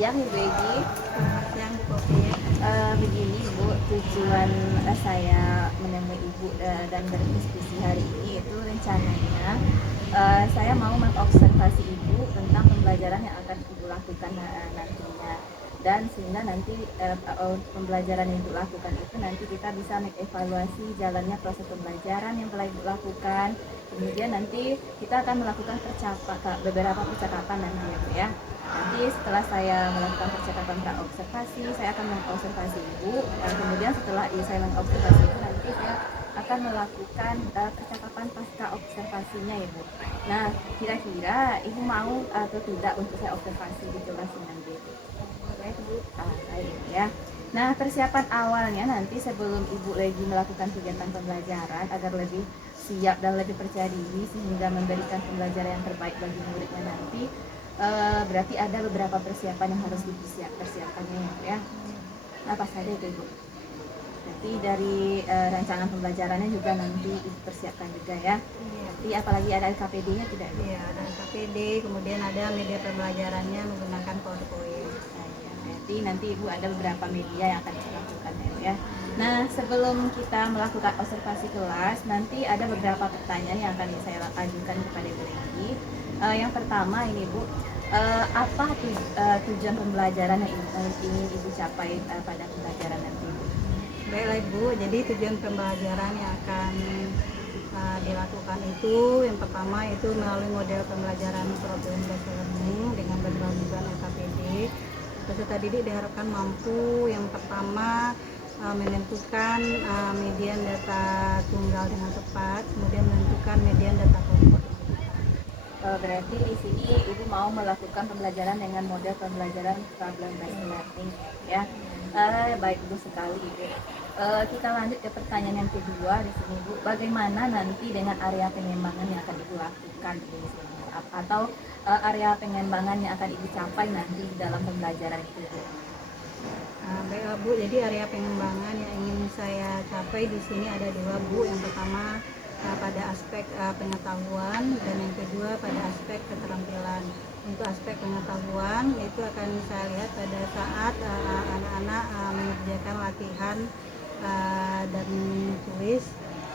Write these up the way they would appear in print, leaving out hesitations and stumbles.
siang Ibu Egi. Selamat siang Bu Kopi. Begini Bu, tujuan saya menemui Ibu dan berdiskusi hari ini itu rencananya saya mau mengobservasi Ibu tentang pembelajaran yang akan Ibu lakukan nantinya. Dan sehingga nanti pembelajaran yang Ibu lakukan itu nanti kita bisa mengevaluasi jalannya proses pembelajaran yang telah Ibu lakukan. Kemudian nanti kita akan melakukan beberapa percakapan nanti ya Bu ya. Nanti setelah saya melakukan percakapan praobservasi, saya akan mengobservasi Ibu. Kemudian setelah saya mengobservasi itu nanti saya akan melakukan percakapan pasca observasinya ya Bu. Nah, kira-kira Ibu mau atau tidak untuk saya observasi di kelas nanti? Baik Bu, baik ya. Nah, persiapan awalnya nanti sebelum Ibu lagi melakukan kegiatan pembelajaran agar lebih siap dan lebih percaya diri sehingga memberikan pembelajaran yang terbaik bagi muridnya nanti, berarti ada beberapa persiapan yang harus dipersiapkannya ya. Apa saja itu Ibu? Berarti dari rancangan pembelajarannya juga nanti dipersiapkan juga ya. Nanti apalagi ada KPD-nya tidak Ibu? Iya, ada KPD, kemudian ada media pembelajarannya menggunakan PowerPoint. Nah, ya, berarti nanti Ibu ada beberapa media yang akan dilakukan ya. Nah, sebelum kita melakukan observasi kelas, nanti ada beberapa pertanyaan yang akan saya ajukan kepada Ibu Regi. Yang pertama ini Bu, apa tujuan pembelajaran yang ingin Ibu capai pada pembelajaran nanti Bu? Baiklah Ibu, jadi tujuan pembelajaran yang akan dilakukan itu yang pertama itu melalui model pembelajaran problem based learning dengan berbagai LKPD. Peserta didik diharapkan mampu yang pertama menentukan median data tunggal dengan tepat, kemudian menentukan median data kelompok. Berarti di sini Ibu mau melakukan pembelajaran dengan model pembelajaran problem based learning ya. Baik Ibu sekali Ibu. Kita lanjut ke pertanyaan yang kedua di sini Bu. Bagaimana nanti dengan area pengembangan yang akan Ibu lakukan di sini? Atau area pengembangan yang akan Ibu capai nanti dalam pembelajaran itu Bu? Baik Bu, jadi area pengembangan yang ingin saya capai di sini ada dua Bu. Yang pertama pada aspek pengetahuan dan yang kedua pada aspek keterampilan. Untuk aspek pengetahuan itu akan saya lihat pada saat anak-anak mengerjakan latihan dan tulis.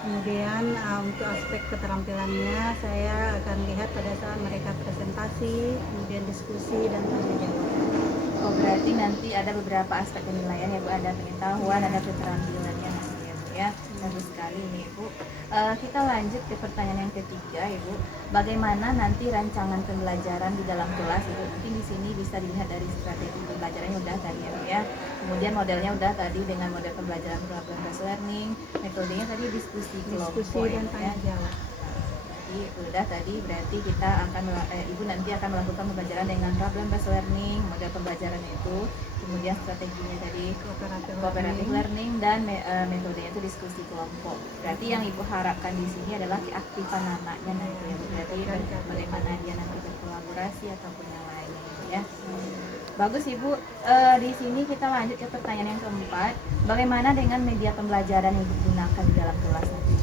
Kemudian untuk aspek keterampilannya saya akan lihat pada saat mereka presentasi, kemudian diskusi dan tanya jawab. Oh, berarti nanti ada beberapa aspek penilaian ya Bu, ada pengetahuan, ada keterampilannya nanti ya Bu ya. Bagus sekali nih Bu. Kita lanjut ke pertanyaan yang ketiga Ibu. Bagaimana nanti rancangan pembelajaran di dalam kelas Ibu? Mungkin di sini bisa dilihat dari strategi pembelajarannya udah tadi ya Bu ya. Kemudian modelnya udah tadi dengan model pembelajaran problem based learning, metodenya tadi diskusi kelompok dan tanya jawab. Jadi udah tadi berarti kita akan Ibu nanti akan melakukan pembelajaran dengan problem based learning, model pembelajaran itu, kemudian strateginya tadi cooperative learning dan metodenya itu diskusi kelompok. Berarti yang Ibu harapkan di sini adalah keaktifan anaknya nanti ya. Berarti bagaimana dia nanti berkolaborasi ataupun yang lainnya ya. Bagus Ibu. Di sini kita lanjut ke pertanyaan yang keempat. Bagaimana dengan media pembelajaran yang digunakan di dalam kelas nanti?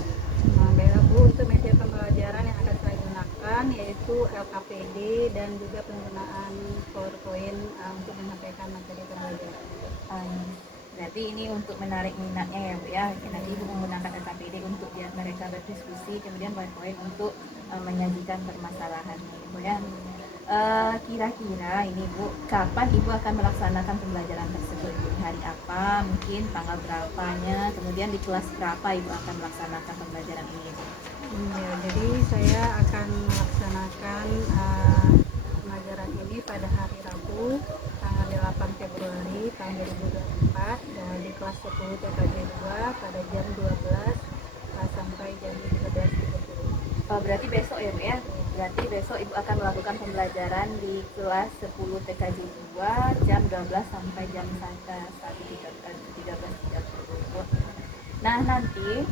Baiklah Bu, untuk media pembelajaran yang akan saya gunakan yaitu LKPD dan juga penggunaan PowerPoint untuk menyampaikan materi pembelajaran. Berarti ini untuk menarik minatnya ya Bu ya. Nanti Ibu menggunakan LKPD untuk biar mereka berdiskusi, kemudian PowerPoint untuk menyajikan permasalahannya Bu ya. Kira-kira ini Bu, kapan Ibu akan melaksanakan pembelajaran tersebut? Di hari apa? Mungkin tanggal berapanya? Kemudian di kelas berapa Ibu akan melaksanakan pembelajaran ini Bu? Ya, jadi saya akan melaksanakan pembelajaran ini pada hari Rabu tanggal 8 Februari tahun 2024 di kelas 10 TKJ 2 pada jam 12 sampai jam 13.30. Berarti besok ya Bu ya? Berarti besok Ibu akan melakukan pembelajaran di kelas 10 TKJ 2 jam 12 sampai jam 13.30. Nah nanti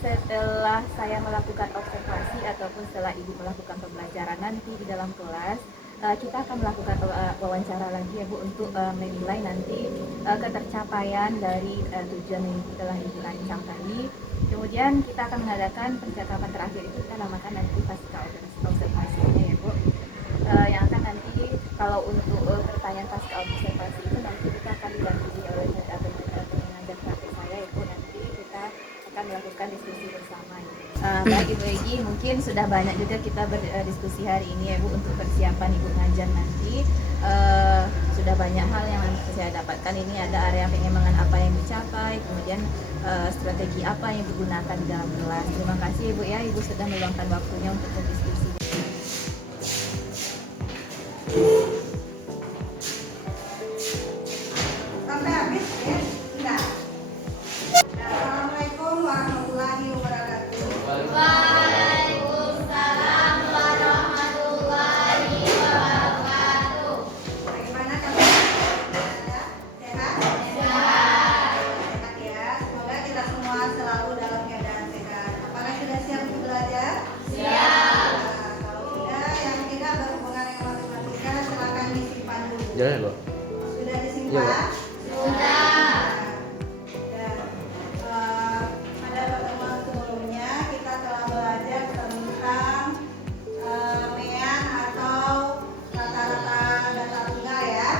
setelah saya melakukan observasi ataupun setelah Ibu melakukan pembelajaran nanti di dalam kelas, kita akan melakukan wawancara lagi ya Bu untuk menilai nanti ketercapaian dari tujuan yang telah Ibu rancang tadi. Kemudian kita akan mengadakan percakapan terakhir, itu kita namakan nanti pasca observasinya ya Bu. Yang akan nanti kalau untuk pertanyaan pasca sudah banyak juga kita berdiskusi hari ini ya Bu untuk persiapan Ibu ngajar nanti. Sudah banyak hal yang saya dapatkan. Ini ada area pengembangan apa yang dicapai, kemudian strategi apa yang digunakan di dalam kelas. Terima kasih Ibu ya, Ibu sudah meluangkan waktunya untuk berdiskusi. Sampai habis ya? Enggak. Assalamualaikum warahmatullahi wabarakatuh. Waalaikumsalam warahmatullahi wabarakatuh. Bagaimana kabar? Sehat? Sehat ya. Semoga kita semua selalu dalam keadaan sehat. Apakah sudah siap untuk belajar? Siap. Nah, kalau tidak, yang tidak berhubungan dengan matematika silakan disimpan dulu. Jalan ya, Pak? Sudah disimpan? Iya, Pak. Sudah. Dan pada pertemuan sebelumnya kita telah belajar tentang mean atau rata-rata data tunggal ya.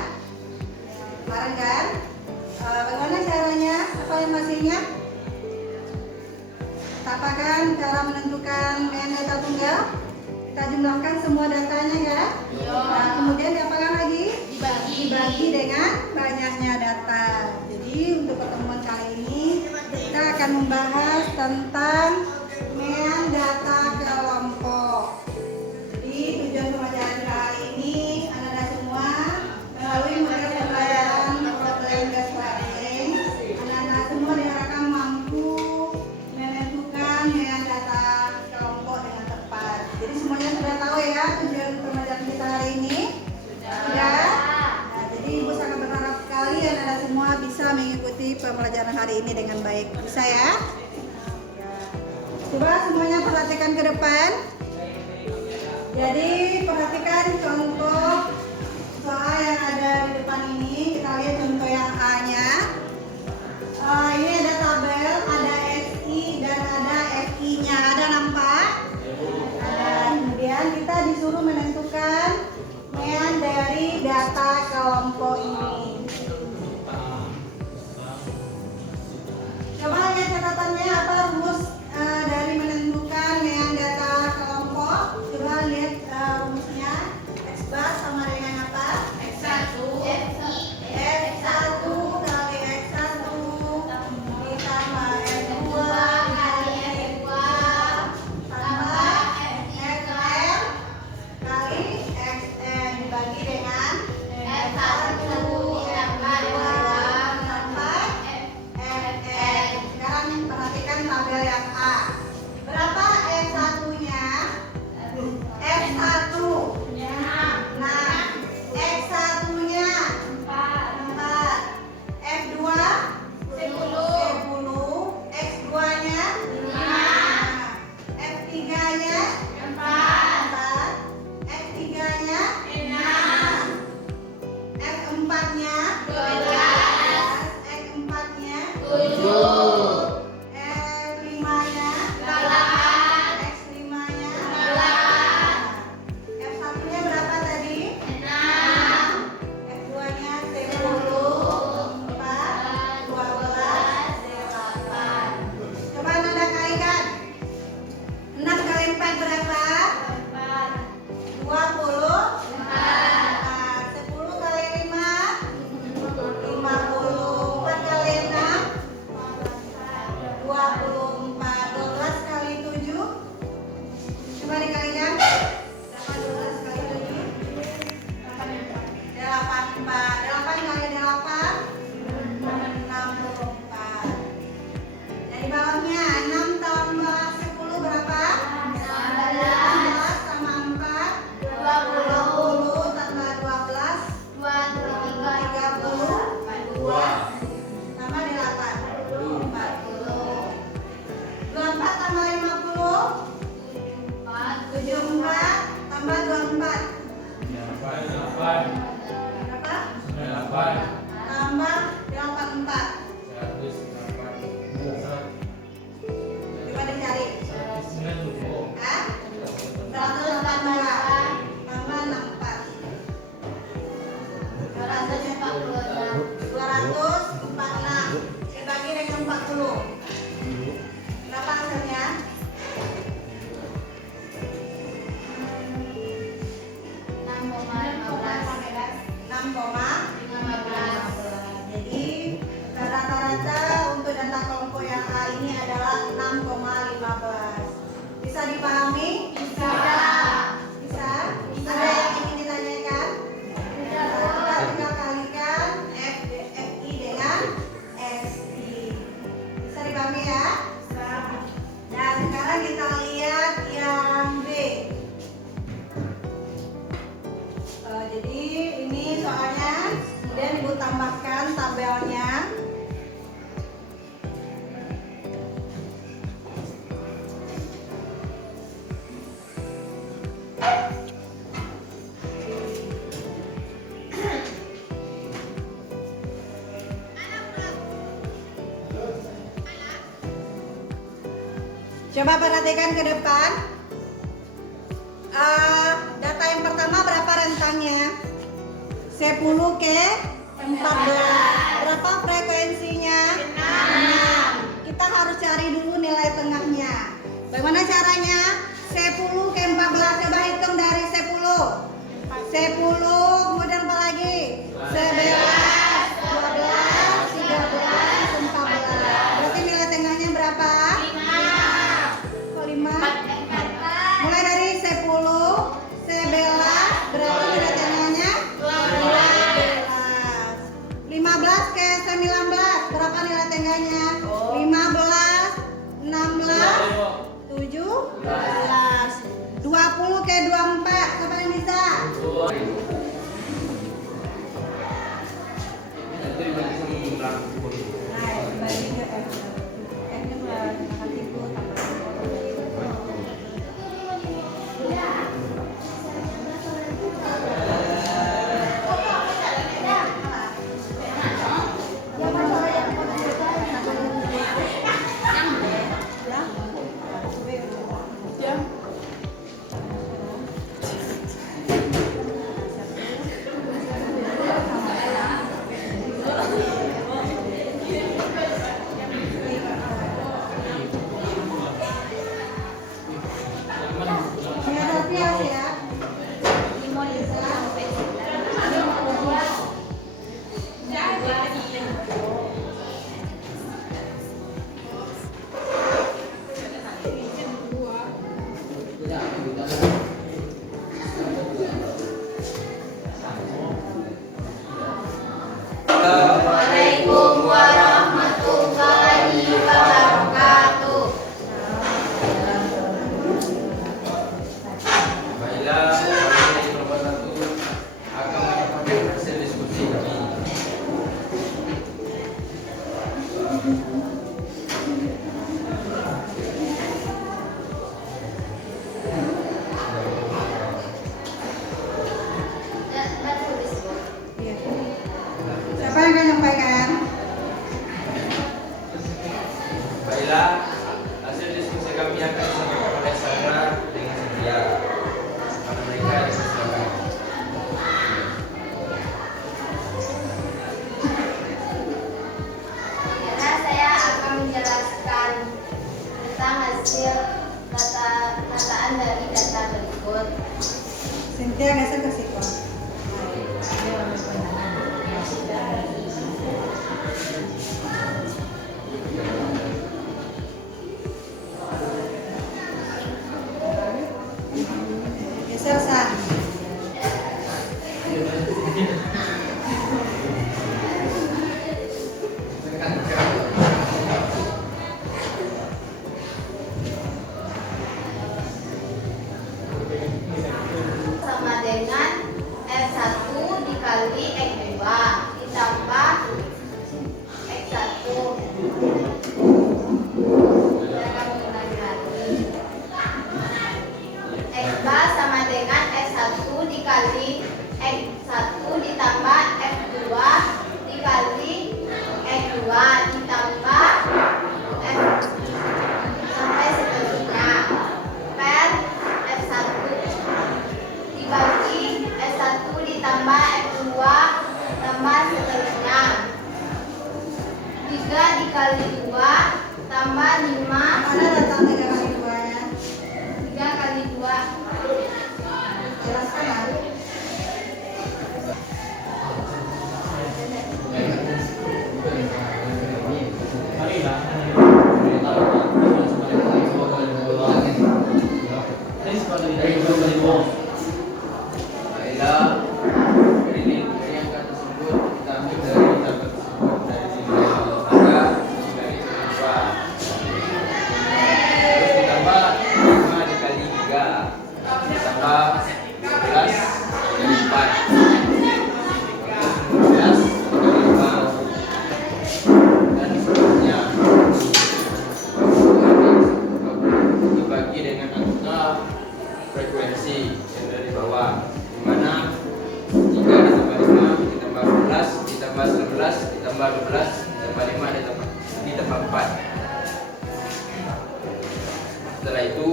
Kemarin kan? Bagaimana caranya? Apa yang masih ingat? Apakan cara menentukan mean data tunggal? Kita jumlahkan semua datanya kan? Nah, kemudian diapakan lagi? Dibagi dengan banyaknya data. Jadi untuk pertemuan kali ini kita akan membahas tentang mean data kelompok. Jadi tujuan pembelajaran kali ini Anda semua melalui model pembelajaran problem based learning, Anda semua diharapkan mampu menentukan mean data kelompok dengan tepat. Jadi semuanya sudah tahu ya tujuan pembelajaran kita hari ini? Sudah? Nah, jadi Ibu sangat berharap sekali Anda semua bisa mengikuti pembelajaran hari ini dengan baik. Bisa ya? Coba semuanya perhatikan ke depan. Jadi perhatikan contoh soal yang ada di depan ini. Kita lihat contoh yang A-nya. Ini ada tabel, ada SI dan ada FI-nya. Ada nampak? Ada. Kemudian kita disuruh menentukan mean dari data kelompok ini. Coba lihat catatannya apa rumus dari menentukan mean data kelompok. Coba lihat rumusnya. X bar sama dengan apa? X1 X1 kali X1 ditambah X2 kali X2 tambah XN kali XN dibagi dengan X1 X2 tambah XN. Sekarang perhatikan tabel yang A. Berapa X1-nya? X1 nah, X1-nya 4, F2 10, X2-nya 5, F3-nya 4, F3-nya 6, F4-nya 12, F4-nya 7 F5-nya 8 X5-nya 8 F1-nya berapa tadi? 6 F2-nya 10, 4, 12, 8. Coba Anda kalikan. 6 kali 4 berapa? 20. 10 kali 5, 50. 4 kali 6, 24. 12 kali 7. Coba dikalikan. Berapa 12 kali 7? 84. 8 kali 8 64. Dari bawahnya 6 tambah 10 berapa? 16 tambah 4 20 tambah 12 30 tambah 8 40 24 tambah 50 74 tambah 24 berapa? Tambah 84. Coba dicari. Hah? 182 tambah 64. 246 dibagi dengan 40. Berapa hasilnya? ini adalah 6,15. Bisa dipahami? Bisa. Bisa? Ada yang ingin ditanyakan? Kita tinggal kalikan FI dengan SI. Bisa dipahami ya? Dan sekarang kita lihat yang B. Jadi ini soalnya, kemudian Ibu tambahkan tabelnya. Coba perhatikan ke depan. Data yang pertama berapa rentangnya? 10 ke 14. Berapa frekuensinya? 6. Kita harus cari dulu nilai tengahnya. Bagaimana caranya? 10 ke 14. Coba hitung dari 10. 10, kemudian apa lagi? 11, 12, 13, 14. Berarti nilai tengahnya berapa? 5. Mulai dari 10, 11, berapa nilai tengahnya? 12. 15 ke 19, berapa nilai tengahnya? 15, 16, 17. 20 ke 24, siapa yang bisa? Assalamualaikum warahmatullahi wabarakatuh. Baiklah, hari ini kelompok 1 akan mendapatkan hasil diskusi kami. Siapa yang akan menyampaikan? Baiklah, hasil diskusi kami akan disampaikan oleh Sandra dengan Cynthia. Karena mereka yang silakan. Karena saya akan menjelaskan tentang hasil dataan dari data berikut. Cynthia geser ke situ. Geser San. Sama dengan X1 dikali X2 ditambah X1. Baiklah, dari angka tersebut kita ambil dari tabel tersebut dari nilai angka dibagi dengan 2. Terus ditambah 5 dikali 3, ditambah 11 dikali 4, 15 dikali 5, dan seterusnya. Dibagi dengan angka frekuensi yang dari bawah, di mana 3 ditambah 5 ditambah 11 ditambah 11 ditambah 12 ditambah 5 ditambah 4. Setelah itu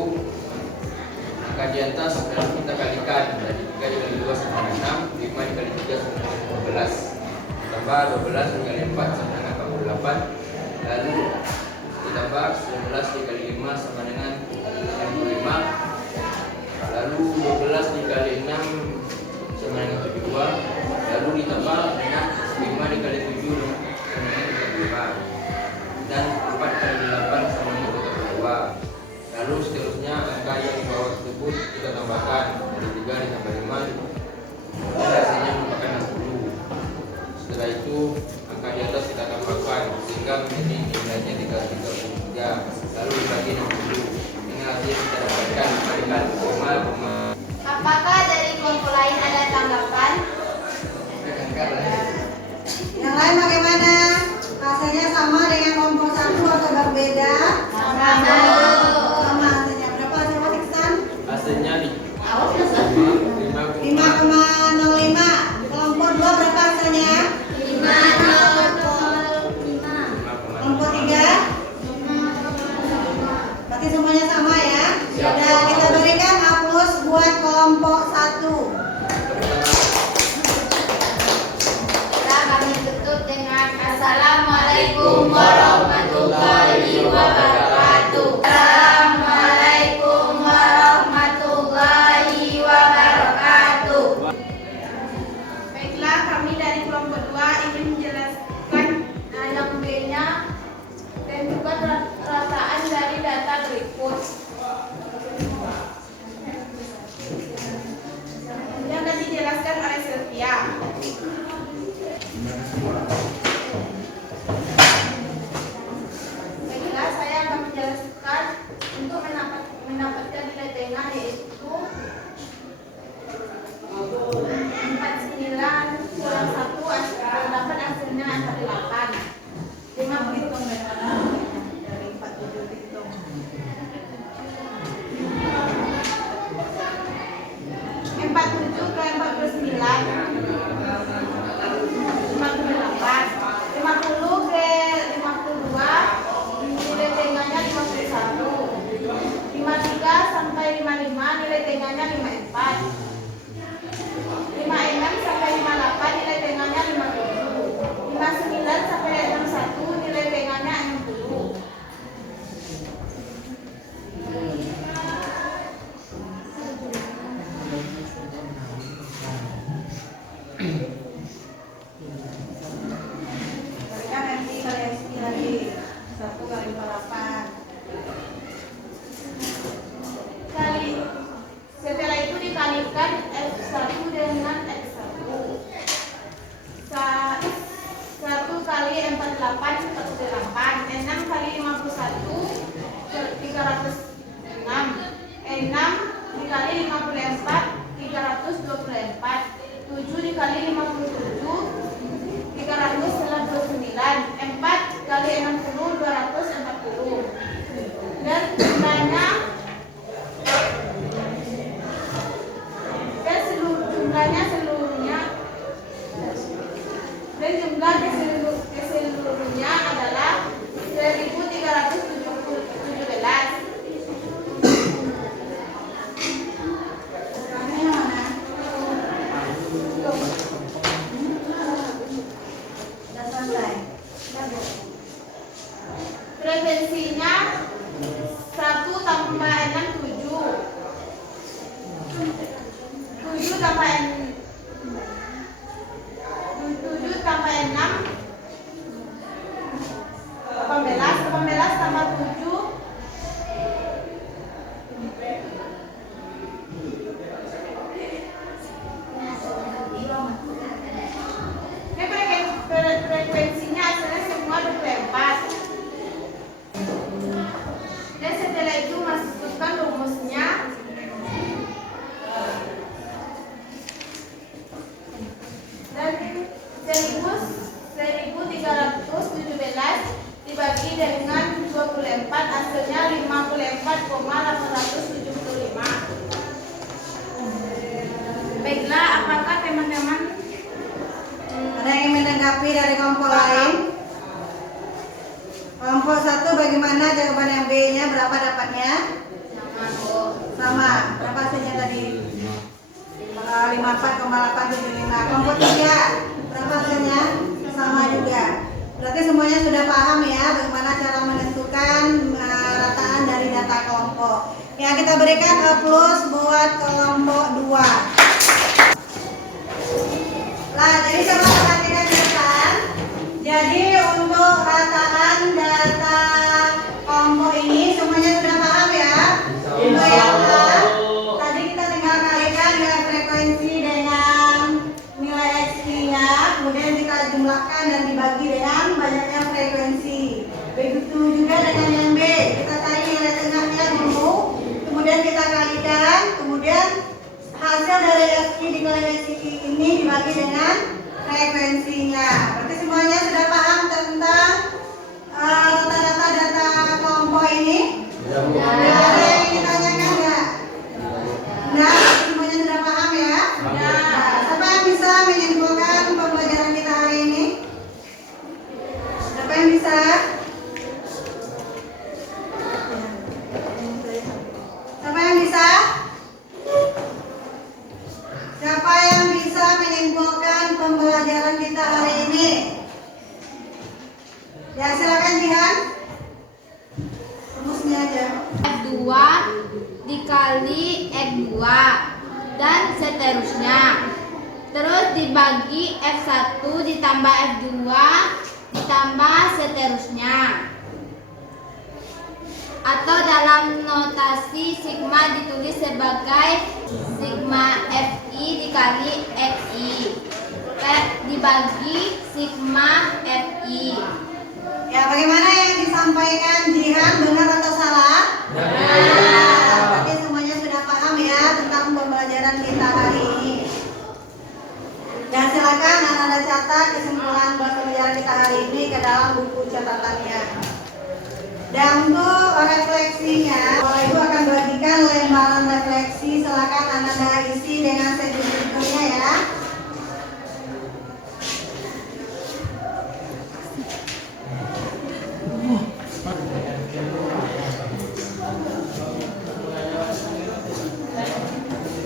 angka di atas lalu kita kalikan, dari 3 dikali 2 sama dengan 6, 5 dikali 3 sama dengan 12, ditambah 12 dikali 4 sama dengan 48, lalu ditambah 19 dikali 5 sama dengan 65, lalu 12 dikali 6 sama dengan 72, lalu ditambah dengan 5 dikali 7 sama dengan 35, dan 4 kali 8 sama dengan 32. Lalu seterusnya angka yang di bawah tersebut kita tambahkan, dari 3 ditambah 5 dan hasilnya merupakan 60. Setelah itu angka di atas kita tambahkan sehingga menjadi nilainya 333, lalu dibagi 60 dengan hasil yang kita dapatkan dikalikan 5. Apakah dari kelompok lain ada tanggapan? Yang lain bagaimana? Hasilnya sama dengan kelompok 1 atau berbeda? Sama. Sama hasilnya. Berapa hasil Mas Iksan? Hasilnya 5,05. 5,05. Kelompok 2 berapa hasilnya? 5,05. Kelompok 3? Berarti semuanya sama ya? Sudah kita berikan A+ buat kelompok 1. Kita kami tutup dengan Assalamualaikum warahmatullahi wabarakatuh. Assalamualaikum warahmatullahi wabarakatuh. Baiklah, kami dari kelompok 2 ingin menjelaskan yang B-nya dan juga rataan dari data berikut. Yang akan dijelaskan oleh Sylvia. Baiklah, saya akan menjelaskan untuk mendapatkan nilai tengah, yaitu 49 kurang 1 dapat hasilnya 48. 5 hitung dari 47 hitung. 47 ke 49 58. 50 ke 52 nilai tengahnya 51. 53 sampai 55 nilai tengahnya 54. 56 sampai 58 nilai tengahnya 57. 59 sampai 61 nilai tengahnya 60. Berikan nanti kalian lagi 1 kali 48. Setelah itu dikalikan F1 dengan X1. 1 kali 48 48. 6 kali 51 306. 6 dikali 54 324. 7 dikali 57 399. 4 kali 60 240. Dan jumlahnya keseluruhnya adalah 1317. Selanjutnya mana? Sudah selesai. Frekuensinya 1 tambah 6 7. 7 tambah 6 18. 18 tambah 7 Baiklah, apakah teman-teman Ada yang ingin menanggapi dari kelompok lain? Kelompok 1 bagaimana jawaban yang B-nya, berapa dapatnya? Sama. Berapa hasilnya tadi? 54,875. Kelompok 3 berapa hasilnya? Sama juga. Berarti semuanya sudah paham ya bagaimana cara menentukan rataan dari data kelompok. Ya, kita berikan A+ buat kelompok 2. Nah, jadi coba perhatikan kan. Jadi untuk rataan data kelompok ini semuanya sudah paham ya? Untuk yang A, tadi kita tinggal kalikan nilai frekuensi dengan nilai XI-nya, kemudian kita jumlahkan dan dibagi dengan banyaknya frekuensi. Begitu juga dengan yang B, kita cari nilai tengahnya dulu, kemudian kita kalikan, kemudian hasil dari XI dikali XI ini dibagi dengan frekuensinya. Berarti semuanya sudah paham tentang rata-rata data kelompok ini? Ada yang ingin tanyakan nggak? Nah, semuanya sudah paham ya? Nah, siapa yang bisa menyimpulkan pembelajaran kita hari ini? Siapa yang bisa? Siapa yang bisa? Siapa yang bisa menyimpulkan pembelajaran kita hari ini? Ya, silakan Jihan. Rumusnya aja. F2 dikali F2 dan seterusnya. Terus dibagi F1 ditambah F2 ditambah seterusnya. Atau dalam notasi sigma ditulis sebagai sigma Fi dikali Xi dibagi sigma Fi. Ya, bagaimana yang disampaikan Jihan, benar atau salah? Nah, berarti semuanya sudah paham ya tentang pembelajaran kita hari ini. Dan silakan Anda catat kesimpulan pembelajaran kita hari ini ke dalam buku catatannya. Dan untuk refleksinya, Bapak Ibu akan bagikan lembaran refleksi. Silakan Anda isi dengan sesi berikutnya ya.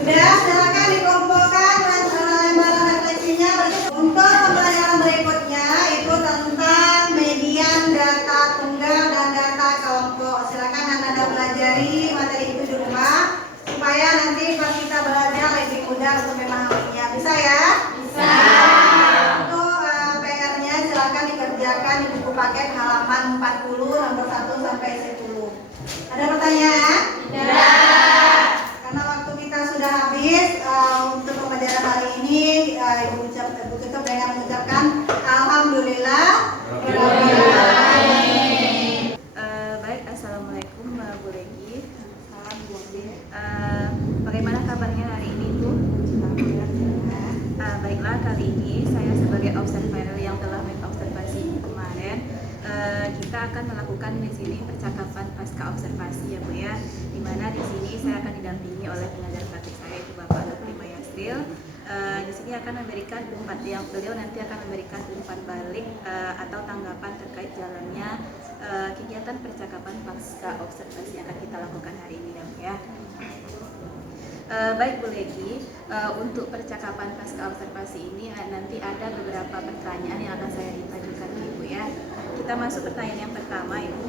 Sudah, silakan dikumpulkan lembaran refleksinya. Untuk pembelajaran berikutnya itu tentang median data tunggal dan data kelompok. Silakan Anda pelajari materi itu di rumah supaya nanti pas kita belajar lebih mudah untuk memahaminya. Bisa ya? Bisa. Untuk PR-nya silakan dikerjakan di buku paket halaman 40 nomor 1 sampai 10. Ada pertanyaan? Tidak. Karena waktu kita sudah habis untuk pembelajaran hari ini, Ibu tutup dengan mengucapkan Alhamdulillah. Baik, assalamualaikum Bu Regi. Bagaimana kabarnya hari ini Bu? Baiklah, kali ini saya sebagai observer yang telah mengobservasi kemarin, kita akan melakukan di sini percakapan pasca observasi ya Bu ya. Dimana di sini saya akan didampingi oleh pengajar praktik saya itu Bapak Lutfi Mayasril. Di sini akan memberikan umpan yang beliau nanti akan memberikan umpan balik atau tanggapan terkait jalannya kegiatan percakapan pasca observasi yang akan kita lakukan hari ini ya Bu ya. Baik Bu Legi, untuk percakapan pasca observasi ini nanti ada beberapa pertanyaan yang akan saya ajukan Ibu ya. Kita masuk pertanyaan yang pertama Ibu.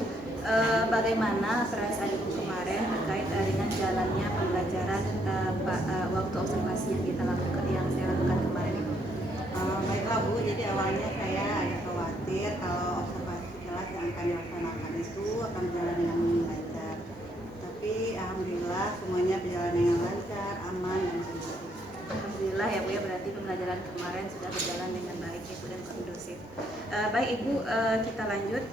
Bagaimana perasaan Ibu kemarin terkait dengan jalannya pembelajaran waktu observasi yang kita lakukan, yang saya lakukan kemarin Ibu? Baiklah Bu, jadi awalnya saya agak khawatir kalau observasi kelas yang akan dilaksanakan itu akan berjalan dengan lancar. Tapi alhamdulillah semuanya berjalan dengan lancar, aman dan kondusif. Alhamdulillah ya Bu ya, berarti pembelajaran kemarin sudah berjalan dengan baik Ibu dan kondusif. Baik Ibu, kita lanjut.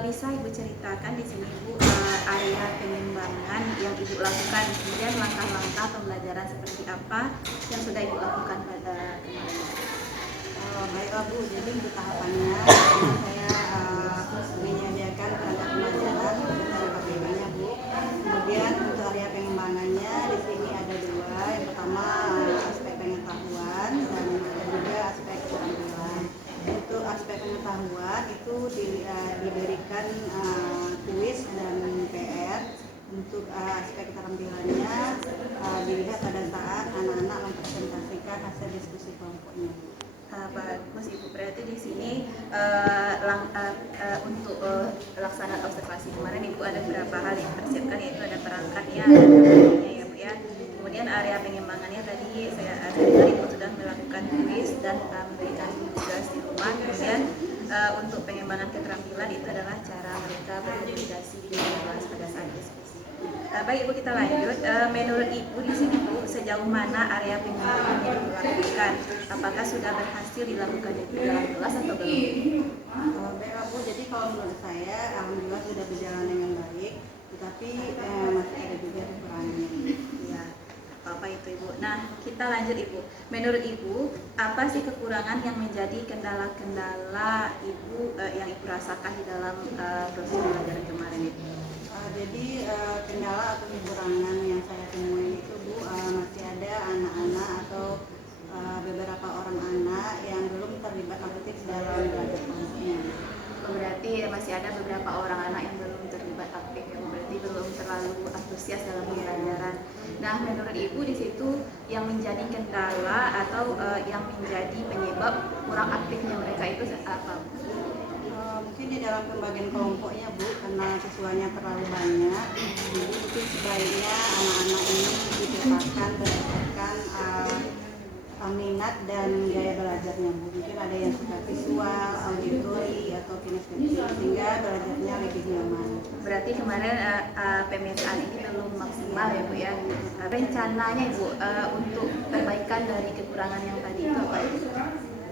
Bisa Ibu ceritakan di sini Ibu area pengembangan yang Ibu lakukan, kemudian langkah-langkah pembelajaran seperti apa yang sudah Ibu lakukan pada kemarin? Baiklah Bu, jadi untuk tahapannya saya menyediakan perangkat pembelajaran cara pakaiannya Bu. Kemudian untuk area pengembangannya di sini ada dua. Yang pertama aspek hasil diskusi kelompoknya. Bagus Ibu, berarti di sini untuk pelaksanaan observasi kemarin Ibu ada beberapa hal yang dipersiapkan, yaitu ada perangkatnya, ada materinya ya Bu ya. Kemudian area pengembangannya tadi saya dengar Ibu sudah melakukan kuis dan memberikan tugas di rumah. Kemudian untuk pengembangan keterampilan itu adalah cara mereka berkomunikasi di kelas pada saat diskusi. Baik Ibu, kita lanjut. Menurut Ibu di sini Bu, sejauh mana area pengembangan yang dilakukan? Apakah sudah berhasil dilakukan di dalam kelas atau belum? Baik Bu, jadi kalau menurut saya alhamdulillah sudah berjalan dengan baik, tetapi masih ada juga kekurangannya. Ya, apa itu Ibu? Nah, kita lanjut Ibu. Menurut Ibu, apa sih kekurangan yang menjadi kendala-kendala Ibu yang Ibu rasakan di dalam proses pembelajaran kemarin Ibu? Jadi kendala atau kekurangan yang saya temui itu Bu, masih ada anak-anak atau beberapa orang anak yang belum terlibat aktif dalam belajar kelompoknya. Berarti masih ada beberapa orang anak yang belum terlibat aktif, yang berarti belum terlalu antusias dalam pembelajaran. Nah, menurut Ibu di situ yang menjadi kendala atau yang menjadi penyebab kurang aktifnya mereka itu apa? Mungkin di dalam pembagian kelompoknya Bu, karena siswanya terlalu banyak, jadi mungkin sebaiknya anak-anak ini dipetakan berdasarkan minat dan gaya belajarnya Bu. Mungkin ada yang suka visual, auditori, atau kinestetik, sehingga belajarnya lebih nyaman. Berarti kemarin pemetaan ini belum maksimal ya Bu ya. Rencananya Ibu untuk perbaikan dari kekurangan yang tadi itu apa Ibu?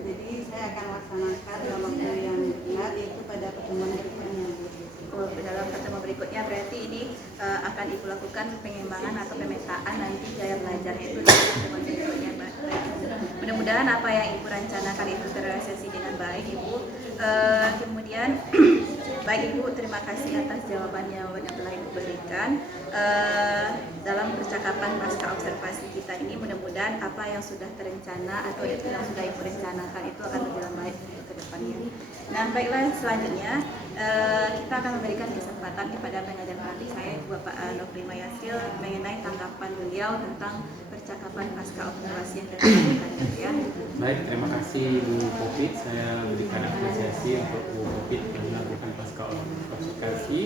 Jadi saya akan laksanakan dalam waktu yang dekat, yaitu pada pertemuan berikutnya Bu. Dalam pertemuan berikutnya berarti ini akan Ibu lakukan pengembangan atau pemetaan nanti gaya belajarnya itu di pertemuan berikutnya. Baik. Mudah-mudahan apa yang Ibu rencanakan itu terrealisasi dengan baik Ibu. Kemudian baik Ibu, terima kasih atas jawabannya yang telah Ibu berikan. Dalam percakapan pasca observasi kita ini, mudah-mudahan apa yang sudah terencana atau yang sudah Ibu rencanakan itu akan berjalan baik ke depannya. Nah, baiklah, selanjutnya kita akan memberikan kesempatan kepada pengajar pelatih saya, Bapak Nofri Mayasil, mengenai tanggapan beliau tentang percakapan pasca observasi yang kita lakukan ya. Baik, terima kasih Bu Popit. Saya berikan apresiasi untuk Bu Popit yang melakukan pasca observasi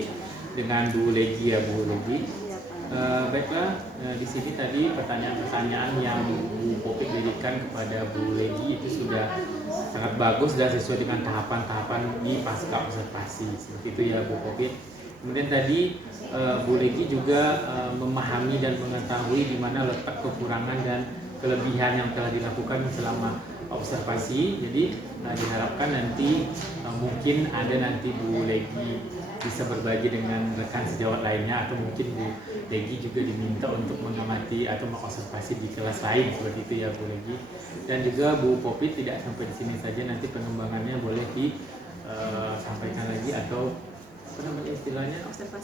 dengan Bu Legi ya Bu Legi. Baiklah, di sini tadi pertanyaan-pertanyaan yang Bu Popit berikan kepada Bu Legi itu sudah sangat bagus dan sesuai dengan tahapan-tahapan di pasca observasi. Seperti itu ya Bu Popit. Kemudian tadi Bu Legi juga memahami dan mengetahui di mana letak kekurangan dan kelebihan yang telah dilakukan selama observasi. Jadi diharapkan nanti mungkin ada nanti Bu Legi bisa berbagi dengan rekan sejawat lainnya, atau mungkin Bu Legi juga diminta untuk mengamati atau mengobservasi di kelas lain, seperti itu ya Bu Legi. Dan juga Bu Popit tidak sampai di sini saja, nanti pengembangannya boleh disampaikan lagi atau apa namanya istilahnya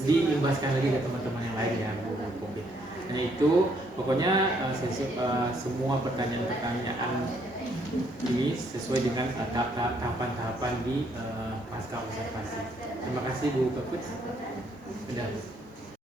diimbaskan lagi ke teman-teman yang lain ya Bu Popit. Nah itu pokoknya semua pertanyaan-pertanyaan ini sesuai dengan tahapan-tahapan di pasca observasi. Terima kasih Bu Popit. Sudah.